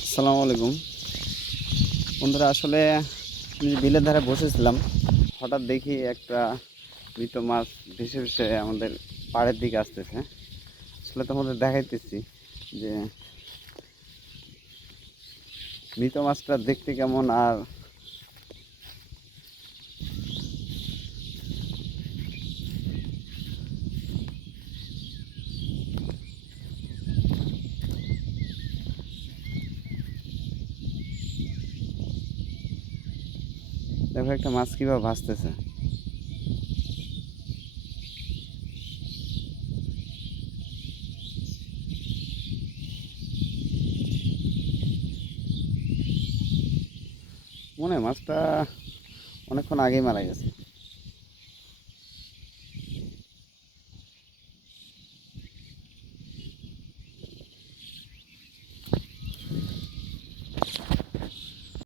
আসসালামু আলাইকুম বন্ধুরা। আসলে আমি বিলের ধারে বসেছিলাম, হঠাৎ দেখি একটা মৃত মাছ ভেসে ভেসে আমাদের পাড়ের দিকে আসতেছে। আসলে তোমাদের দেখাইতেছি যে মৃত মাছটা দেখতে কেমন, আর দেখো একটা মাছ কীভাবে ভাসতেছে। মনে হয় মাছটা অনেকক্ষণ আগেই মারা গেছে।